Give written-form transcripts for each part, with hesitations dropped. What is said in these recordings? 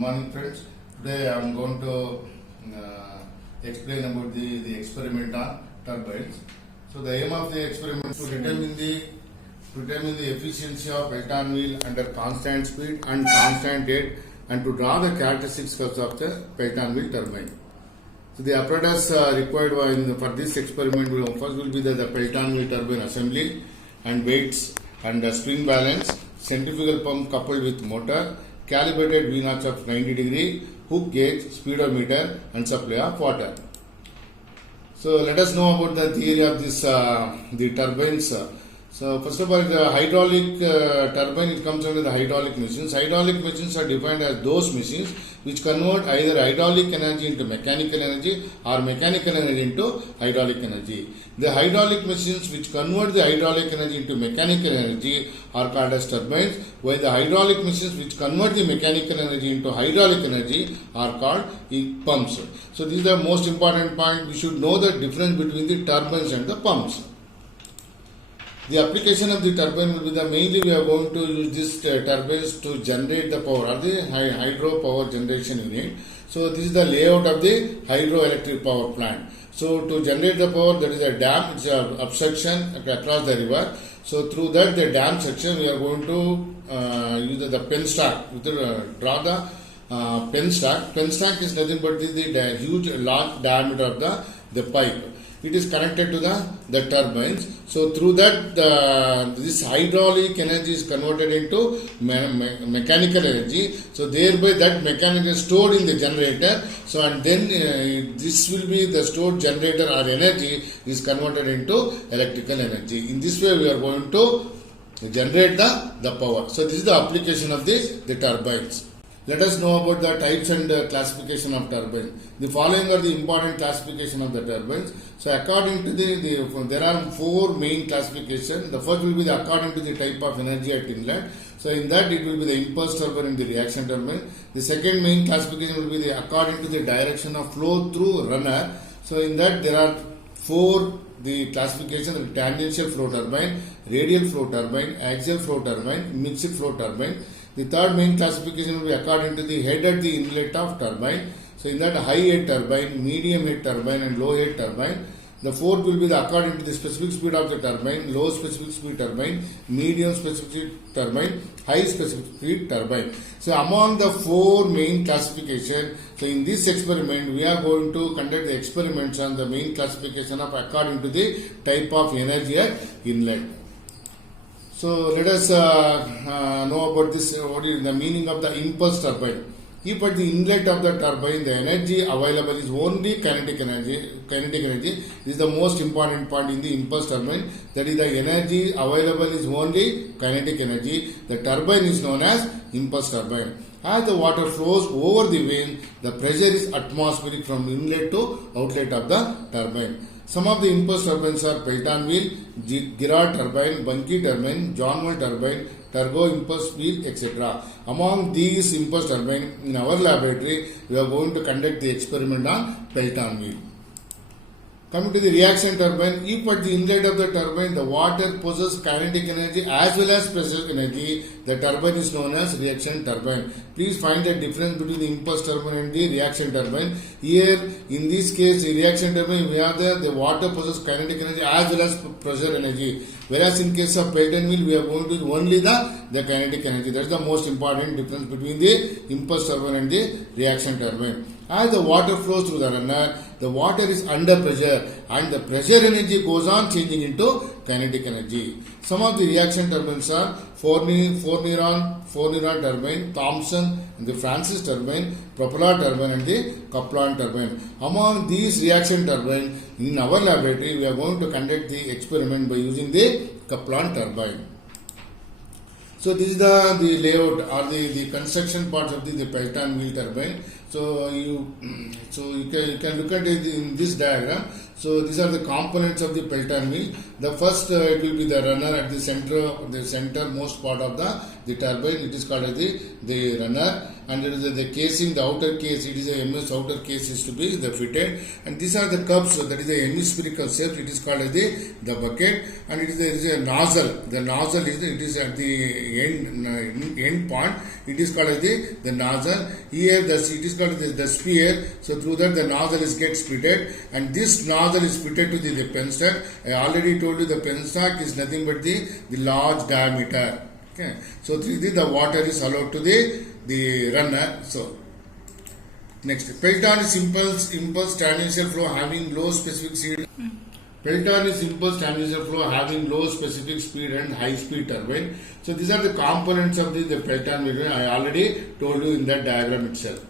morning, friends. Today I am going to explain about the experiment on turbines. So the aim of the experiment is to determine the efficiency of Pelton wheel under constant speed and constant rate, and to draw the characteristics of the Pelton wheel turbine. So the apparatus required for this experiment first will be the Pelton wheel turbine assembly and weights and spring balance, centrifugal pump coupled with motor, calibrated V-notch of 90 degree, hook gauge, speedometer and supply of water. So let us know about the theory of this the turbines. So first of all, the hydraulic turbine, it comes under the hydraulic machines. Hydraulic machines are defined as those machines which convert either hydraulic energy into mechanical energy or mechanical energy into hydraulic energy. The hydraulic machines which convert the hydraulic energy into mechanical energy are called as turbines, while the hydraulic machines which convert the mechanical energy into hydraulic energy are called pumps. So this is the most important point. We should know the difference between the turbines and the pumps. The application of the turbine will be mainly we are going to use this turbines to generate the power or the hydro power generation unit. So this is the layout of the hydroelectric power plant. So to generate the power, there is a dam, it's a obstruction across the river. So through that the dam section we are going to use the penstock. Draw the penstock. Penstock is nothing but the huge large diameter of the pipe. It is connected to the turbines. So through that this hydraulic energy is converted into mechanical energy. So thereby that mechanical is stored in the generator. So and then this will be the stored generator or energy is converted into electrical energy. In this way we are going to generate the power. So this is the application of the turbines. Let us know about the types and classification of turbines. The following are the important classification of the turbines. So according to there are four main classifications. The first will be according to the type of energy at inlet. So in that it will be the impulse turbine and the reaction turbine. The second main classification will be according to the direction of flow through runner. So in that there are four the classification of tangential flow turbine, radial flow turbine, axial flow turbine, mixed flow turbine. The third main classification will be according to the head at the inlet of turbine. So in that high head turbine, medium head turbine and low head turbine. The fourth will be according to the specific speed of the turbine, low specific speed turbine, medium specific speed turbine, high specific speed turbine. So among the four main classification, so in this experiment we are going to conduct the experiments on the main classification of according to the type of energy at inlet. So let us know about this. What is the meaning of the impulse turbine? If at the inlet of the turbine the energy available is only kinetic energy. Kinetic energy is the most important point in the impulse turbine. That is, the energy available is only kinetic energy. The turbine is known as impulse turbine. As the water flows over the vane, the pressure is atmospheric from inlet to outlet of the turbine. Some of the impulse turbines are Pelton wheel, Girard turbine, Bunke turbine, Johnwell turbine, Turgot impulse wheel, etc. Among these impulse turbines, in our laboratory, we are going to conduct the experiment on Pelton wheel. Coming to the reaction turbine, if at the inlet of the turbine the water possesses kinetic energy as well as pressure energy, the turbine is known as reaction turbine. Please find the difference between the impulse turbine and the reaction turbine. Here, in this case, the reaction turbine, we have the water possesses kinetic energy as well as pressure energy. Whereas in case of Pelton wheel, we are going to use only the kinetic energy. That is the most important difference between the impulse turbine and the reaction turbine. As the water flows through the runner, the water is under pressure and the pressure energy goes on changing into kinetic energy. Some of the reaction turbines are Fourneron turbine, Thomson and the Francis turbine, Propeller turbine and the Kaplan turbine. Among these reaction turbines, in our laboratory, we are going to conduct the experiment by using the Kaplan turbine. So this is the layout or the construction parts of the Pelton wheel turbine. So you can look at it in this diagram. So these are the components of the Pelton wheel. The first it will be the runner at the center most part of the the turbine, it is called as the runner, and it is the casing, the outer case, it is a MS outer case is to be the fitted, and these are the cups, so that is the hemispherical shape, it is called as the bucket, and it is there is a nozzle. The nozzle is it is at the end point, it is called as the nozzle. Here it is called the sphere, so through that the nozzle is gets fitted, and this nozzle is fitted to the penstock. I already told you the penstock is nothing but the large diameter. Okay, so through this the water is allowed to the runner. So next, Pelton is impulse tangential flow having low specific speed. Pelton is impulse tangential flow having low specific speed and high speed turbine. So these are the components of the Pelton turbine. I already told you in that diagram itself.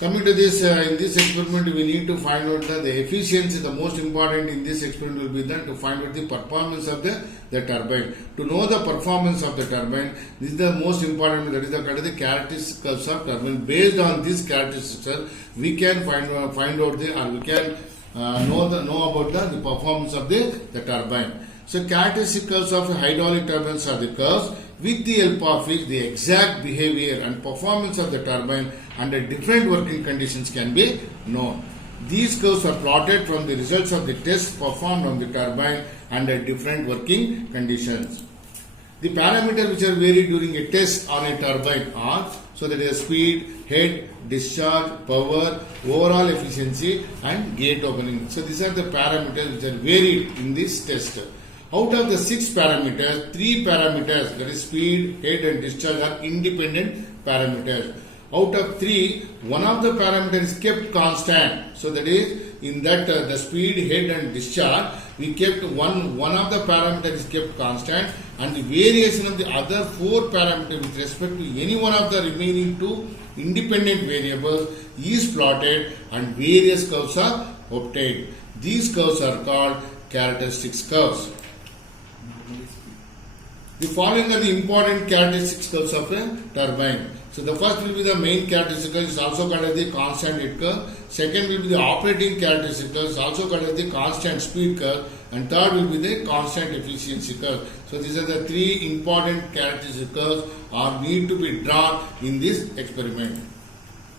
Coming to this, in this experiment, we need to find out the efficiency. The most important in this experiment will be then to find out the performance of the turbine. To know the performance of the turbine, this is the most important. That is the characteristics of turbine. Based on these characteristics, we can find out we can know about the performance of the turbine. So characteristics of hydraulic turbines are the curves, with the help of which the exact behavior and performance of the turbine under different working conditions can be known. These curves are plotted from the results of the tests performed on the turbine under different working conditions. The parameters which are varied during a test on a turbine are, so that is speed, head, discharge, power, overall efficiency and gate opening. So these are the parameters which are varied in this test. Out of the 6 parameters, 3 parameters, that is speed, head and discharge, are independent parameters. Out of 3, one of the parameters is kept constant. So that is, in that the speed, head and discharge, we kept one of the parameters is kept constant, and the variation of the other 4 parameters with respect to any one of the remaining 2 independent variables is plotted and various curves are obtained. These curves are called characteristics curves. The following are the important characteristics curves of a turbine. So the first will be the main characteristic curve, is also called as the constant head curve. Second will be the operating characteristic curve, is also called as the constant speed curve. And third will be the constant efficiency curve. So these are the 3 important characteristic curves are need to be drawn in this experiment.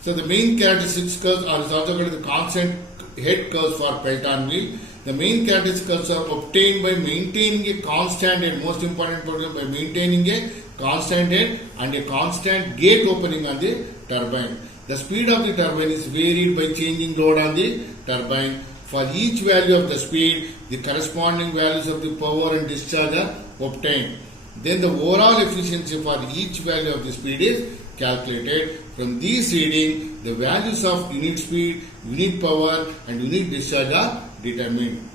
So the main characteristics curves are also called as the constant head curves for Pelton wheel. The main characteristics are obtained by maintaining a constant head, most important part by maintaining a constant head and a constant gate opening on the turbine. The speed of the turbine is varied by changing load on the turbine. For each value of the speed, the corresponding values of the power and discharge are obtained. Then the overall efficiency for each value of the speed is calculated. From these readings, the values of unit speed, unit power and unit discharge are determined.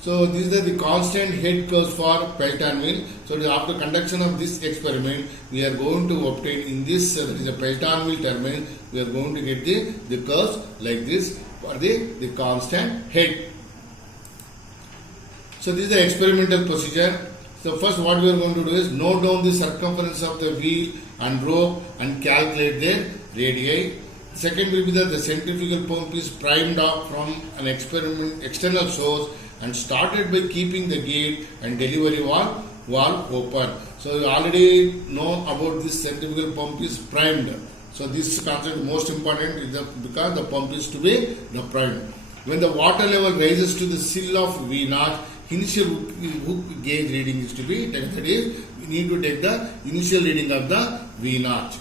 So these are the constant head curves for Pelton wheel. So after conduction of this experiment, we are going to obtain in this that is a Pelton wheel turbine, we are going to get the curves like this for the constant head. So this is the experimental procedure. So first what we are going to do is note down the circumference of the wheel and rope and calculate their radii. Second will be that the centrifugal pump is primed up from an external source and started by keeping the gate and delivery valve open. So you already know about this centrifugal pump is primed. So this concept is most important because the pump is to be primed. When the water level rises to the sill of V0, initial hook gauge reading is to be taken. That is, we need to take the initial reading of the V0.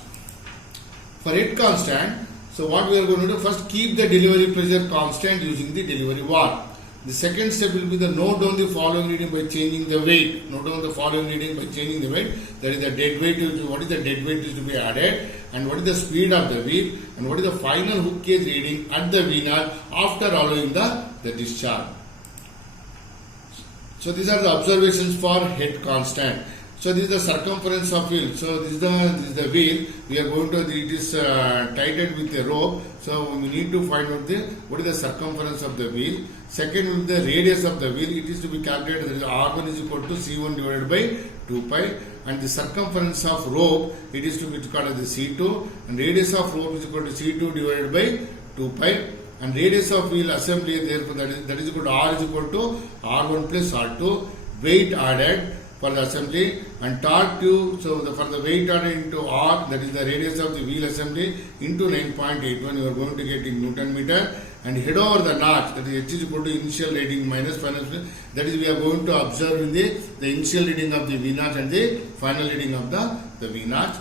For head constant, so what we are going to do, first keep the delivery pressure constant using the delivery valve. The second step will be the note down the following reading by changing the weight. Note down the following reading by changing the weight. That is the dead weight. What is the dead weight is to be added, and what is the speed of the wheel, and what is the final hook gauge reading at the V0 after allowing the discharge. So these are the observations for head constant. So this is the circumference of wheel. So this is the wheel. We are going to, it is tightened with a rope. So we need to find out what is the circumference of the wheel. Second will be the radius of the wheel. It is to be calculated. That is R1 is equal to C1 divided by 2 pi. And the circumference of rope, it is to be called as the C2. And radius of rope is equal to C2 divided by 2 pi. And radius of wheel assembly, therefore that is equal to R is equal to R1 plus R2. Weight added. for the assembly, and torque Q, so for the weight order into R, that is the radius of the wheel assembly, into 9.81, you are going to get in Newton meter, and head over the notch, that is H is equal to initial reading minus final, that is we are going to observe in the initial reading of the V notch and the final reading of the V notch.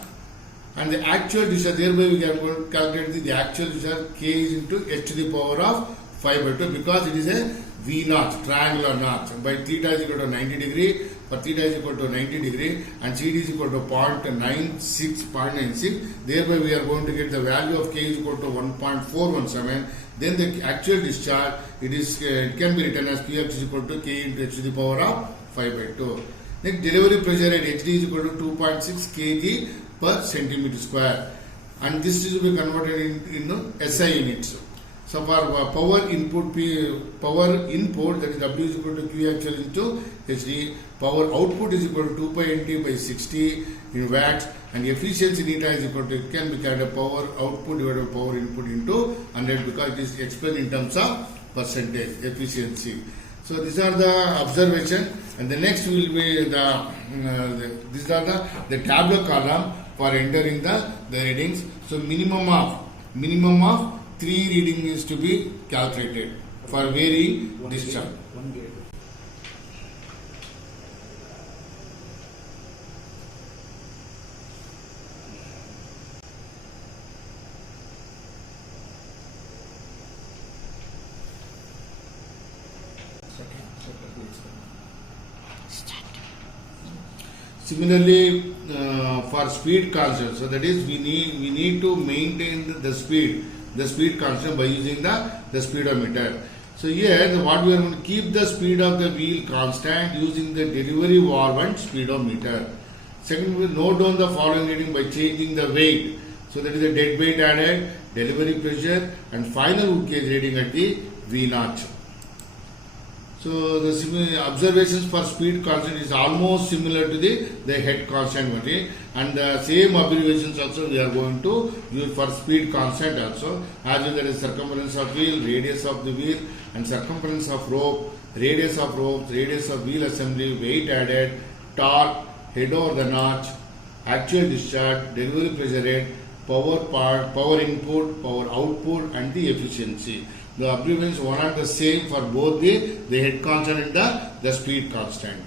And the actual discharge, thereby we are going to calculate the actual discharge K is into H to the power of 5/2, because it is a V notch, triangular notch. By theta is equal to 90 degree, for theta is equal to 90 degree, and CD is equal to 0.96. Thereby we are going to get the value of K is equal to 1.417. Then the actual discharge, it can be written as Px is equal to K into H to the power of 5/2. Next, delivery pressure at HD is equal to 2.6 kg per centimeter square, and this is to be converted in SI units. So for power input, that is W is equal to Q actual into HD. Power output is equal to 2 pi NT by 60 in watts, and efficiency neta is equal to, it can be carried power output divided by power input into 100, because it is explained in terms of percentage efficiency. So these are the observation, and the next will be these are the tabular column for entering the readings. So minimum of 3 reading is to be calculated for varying discharge. One gate. Similarly, for speed constant, so that is we need to maintain the speed constant by using the speedometer. So here what we are going to keep the speed of the wheel constant using the delivery valve and speedometer. Second, we will note down the following reading by changing the weight. So that is the dead weight added, delivery pressure, and final wood cage reading at the V notch. So the observations for speed constant is almost similar to the head constant only, and the same abbreviations also we are going to use for speed constant also, as well as circumference of wheel, radius of the wheel, and circumference of rope, radius of rope, radius of wheel assembly, weight added, torque, head over the notch, actual discharge, delivery pressure rate, power input, power output, and the efficiency. The abbreviations one are the same for both the head constant and the speed constant.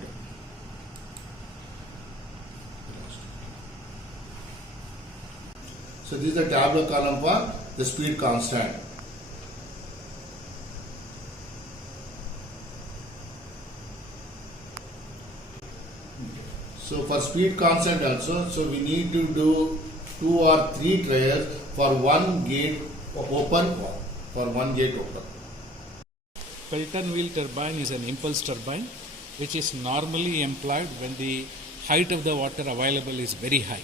So this is the tabular column for the speed constant. So for speed constant also, so we need to do 2 or 3 trials for one gate open. Pelton wheel turbine is an impulse turbine which is normally employed when the height of the water available is very high.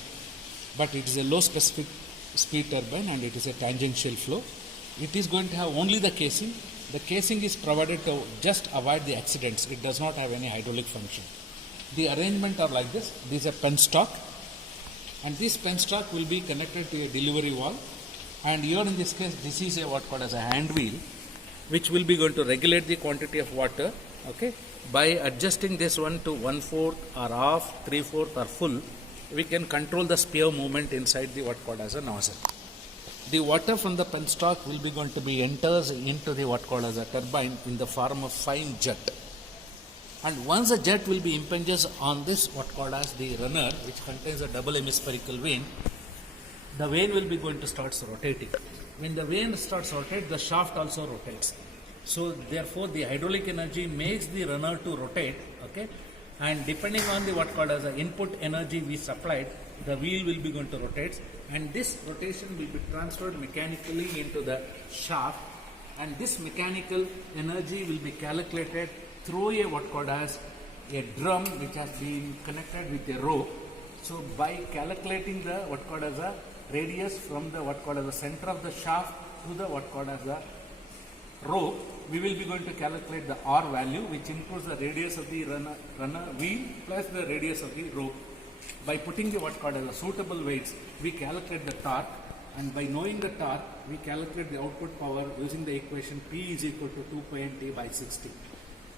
But it is a low specific speed turbine and it is a tangential flow. It is going to have only the casing. The casing is provided to just avoid the accidents. It does not have any hydraulic function. The arrangement are like this. This is a penstock, and this penstock will be connected to a delivery valve. And here in this case, this is a what called as a hand wheel, which will be going to regulate the quantity of water. Okay, by adjusting this one to 1/4 or half, 3/4 or full, we can control the spear movement inside the what called as a nozzle. The water from the penstock will be going to be enters into the what called as a turbine in the form of fine jet. And once the jet will be impinges on this what called as the runner, which contains a double hemispherical vane, the vane will be going to start rotating. When the vane starts rotate, the shaft also rotates. So therefore the hydraulic energy makes the runner to rotate, okay, and depending on the what called as the input energy we supplied, the wheel will be going to rotate, and this rotation will be transferred mechanically into the shaft, and this mechanical energy will be calculated through a what called as a drum which has been connected with a rope. So by calculating the what called as a radius from the what called as the center of the shaft to the what called as the rope, we will be going to calculate the R value, which includes the radius of the runner wheel plus the radius of the rope. By putting the what called as the suitable weights, we calculate the torque, and by knowing the torque, we calculate the output power using the equation P is equal to 2 pi T by 60.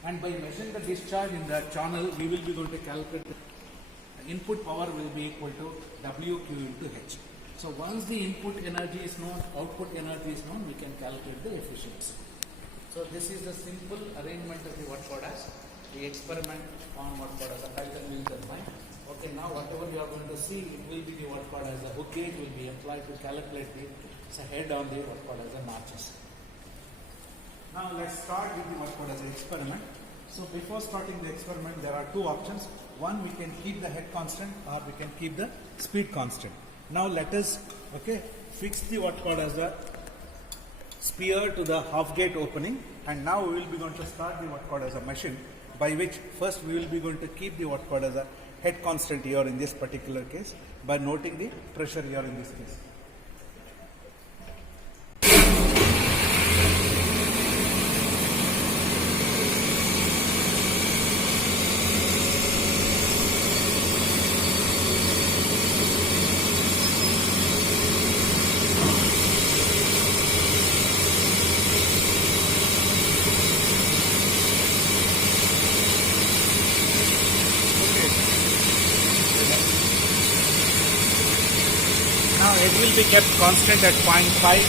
And by measuring the discharge in the channel, we will be going to calculate the input power will be equal to WQ into H. So once the input energy is known, output energy is known, we can calculate the efficiency. So this is the simple arrangement of the what called as the experiment on what called as a Titan wheel turbine. Okay, now whatever you are going to see, it will be the what called as a hook gauge will be applied to calculate the head on the what called as a notches. Now let's start with the what called as the experiment. So before starting the experiment, there are two options. One, we can keep the head constant, or we can keep the speed constant. Now let us fix the what called as the spear to the half gate opening, and now we will be going to start the what called as a machine, by which first we will be going to keep the what called as a head constant here in this particular case by noting the pressure here in this case. Now it will be kept constant at 0.5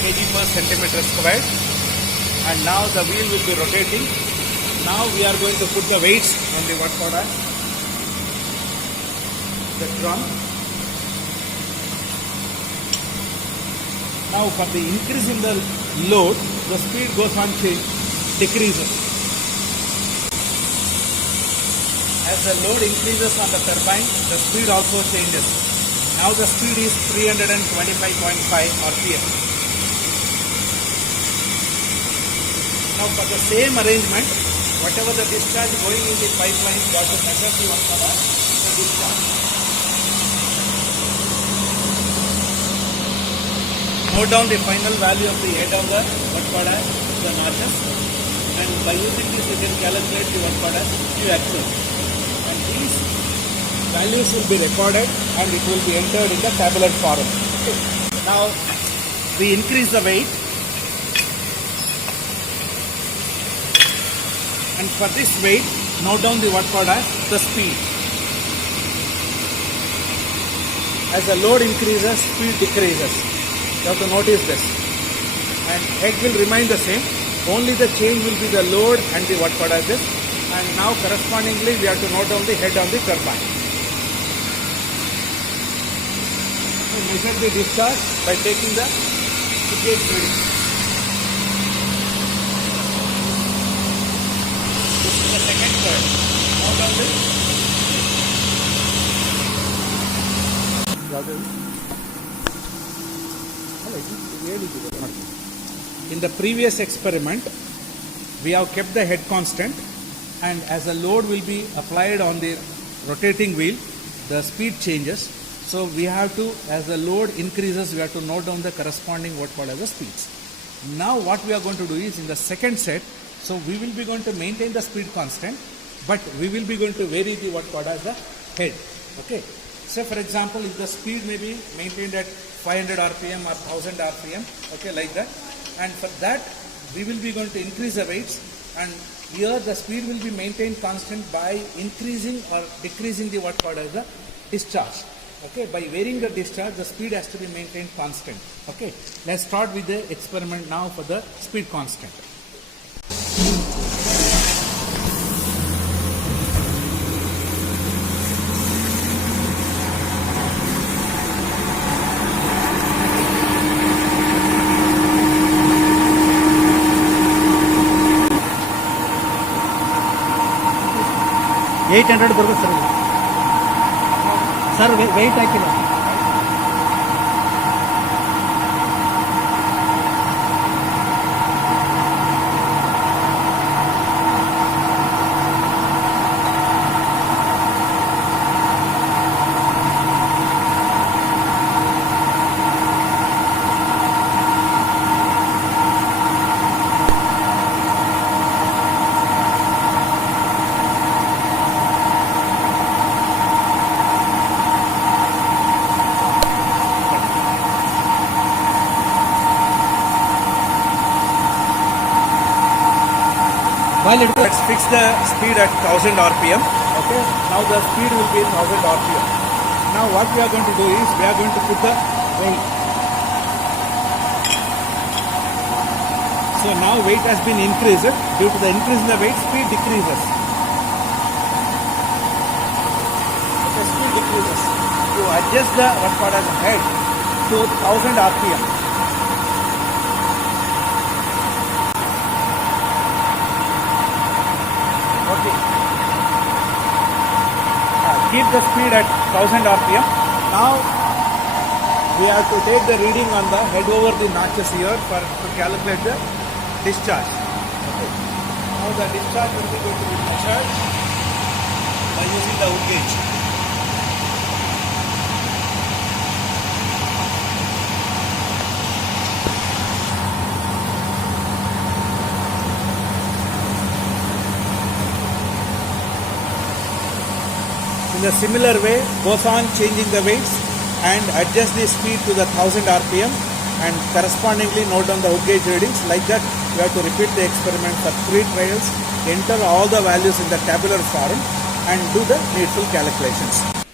kg per centimeter squared, and now the wheel will be rotating. Now we are going to put the weights on the what called as the drum. Now for the increase in the load, the speed goes on decreases. As the load increases on the turbine, the speed also changes. Now the speed is 325.5 RPM. Now for the same arrangement, whatever the discharge going in the pipeline, got to measure the what called as the discharge. Note down the final value of the head of the what called as the notches, and by using this we can calculate the what called as Q axis. And these values will be recorded and it will be entered in the tabular form. Okay. Now we increase the weight, and for this weight note down the what called as the speed. As the load increases, speed decreases. You have to notice this, and head will remain the same, only the change will be the load and the what called as this. And now correspondingly we have to note down the head on the turbine. Measure the discharge by taking the gauge reading. This is the second coil. Note down this. In the previous experiment, we have kept the head constant, and as a load will be applied on the rotating wheel, the speed changes. So we have to, as the load increases, we have to note down the corresponding what called as the speeds. Now what we are going to do is in the second set, so we will be going to maintain the speed constant, but we will be going to vary the what called as the head. Okay. So for example, if the speed may be maintained at 500 RPM or 1000 RPM, okay, like that. And for that, we will be going to increase the weights, and here the speed will be maintained constant by increasing or decreasing the what called as the discharge. Okay, by varying the discharge, the speed has to be maintained constant. Okay, let's start with the experiment now for the speed constant. $800 ಬರ್ಬೋದು sir weight ಹಾಕಿಲ್ಲ. Let's fix the speed at 1000 RPM. Okay. Now the speed will be 1000 RPM. Now what we are going to do is we are going to put the weight. So now weight has been increased. Due to the increase in the weight, speed decreases. The speed decreases. You adjust the what's called as a head to 1000 RPM. Okay. Keep the speed at 1000 RPM. Now we have to take the reading on the head over the notches here to calculate the discharge. Okay. Now the discharge will be going to be measured by using the hook gauge. In a similar way, goes on changing the weights and adjust the speed to the 1000 RPM and correspondingly note down the hook gauge readings. Like that, you have to repeat the experiment for 3 trials, enter all the values in the tabular form and do the needful calculations.